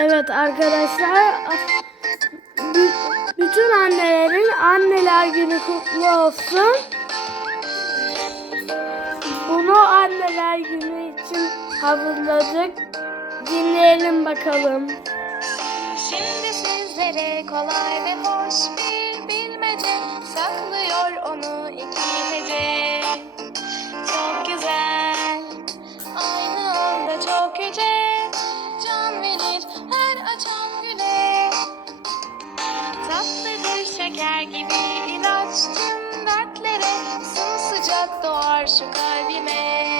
Evet arkadaşlar. Bütün annelerin anneler günü kutlu olsun. Bunu anneler günü için hazırladık. Dinleyelim bakalım. Şimdi sizlere kolay ve hoş bir şeker gibi ilaç tüm dertlere, sımsıcak doğar şu kalbime.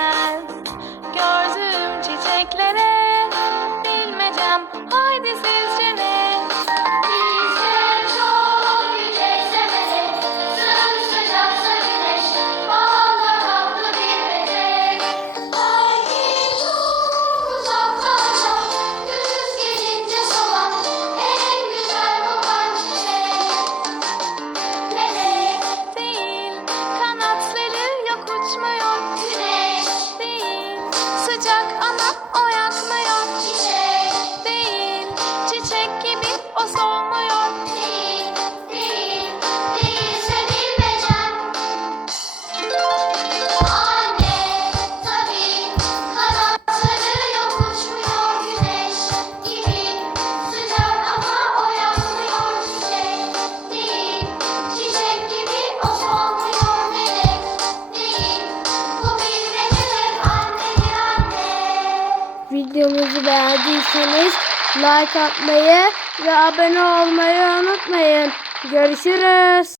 Beğendiyseniz like atmayı ve abone olmayı unutmayın. Görüşürüz.